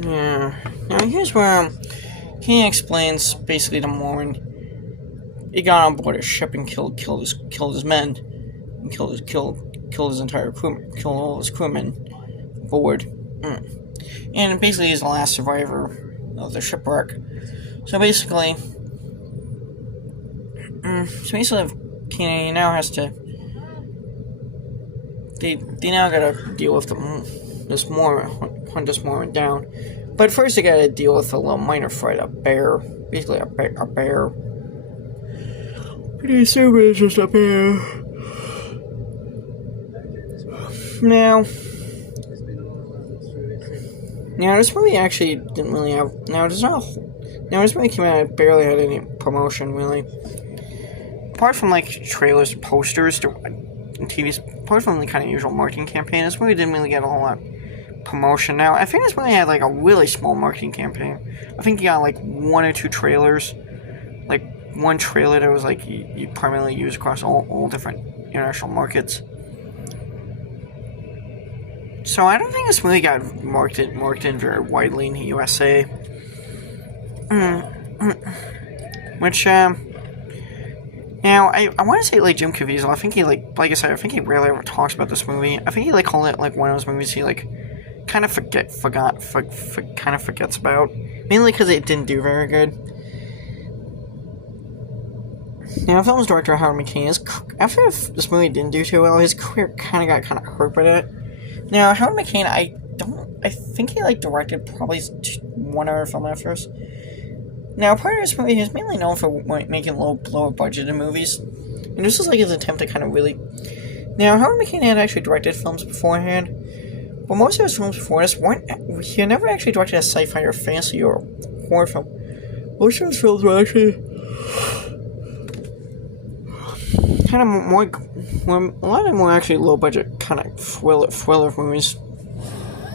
Yeah. Now here's where he explains basically the morning he got on board a ship and killed his men, and killed his entire crew, killed all his crewmen aboard. And basically he's the last survivor of the shipwreck. So basically, he now has to. They now gotta deal with this more hunt this Mormon down. But first they gotta deal with a little minor threat, a bear. Basically a bear. I assume it's just a bear. Now this movie actually didn't really have. This movie came out, it barely had any promotion, really. Apart from, like, trailers and posters and TVs, apart from the kind of usual marketing campaign, this movie didn't really get a whole lot of promotion. Now, I think this movie had, like, a really small marketing campaign. I think you got, like, one or two trailers. Like, one trailer that was, like, you primarily use across all different international markets. So I don't think this movie got marketed very widely in the USA. Which, now, I want to say, like, Jim Caviezel, I think he, like I said, I think he rarely ever talks about this movie. I think he, like, called it, like, one of those movies he, like, kind of forgets about. Mainly because it didn't do very good. Now, the film's director, Howard McKay, after this movie didn't do too well, his career kind of got hurt by it. Now, Howard McKay, I think he, like, directed probably one other film after this. Now, part of this movie, he was mainly known for making lower budgeted movies. And this was, like, his attempt to kind of really. Now, Howard McKay had actually directed films beforehand. But most of his films before this he had never actually directed a sci-fi or fantasy or horror film. Most of his films were actually kind of more, a lot of them were actually low budget, kind of thriller movies.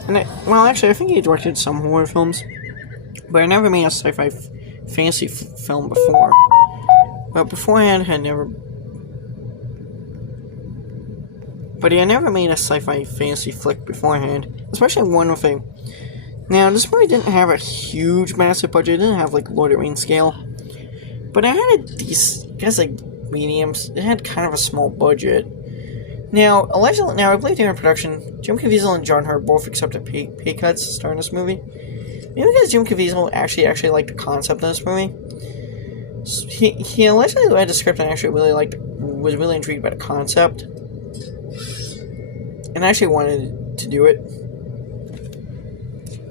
And actually, I think he directed some horror films, but I never made a sci-fi fantasy film before. But beforehand, he had never made a sci-fi fantasy flick beforehand, especially one with a. Now, this movie didn't have a huge, massive budget. It didn't have, like, Lord of the Rings scale, but it had a decent, I guess, like, mediums. It had kind of a small budget. Now, I believe during production, Jim Caviezel and John Hurt both accepted pay cuts to star in this movie. Maybe because Jim Caviezel actually liked the concept of this movie. He allegedly read the script and actually was really intrigued by the concept, and actually wanted to do it.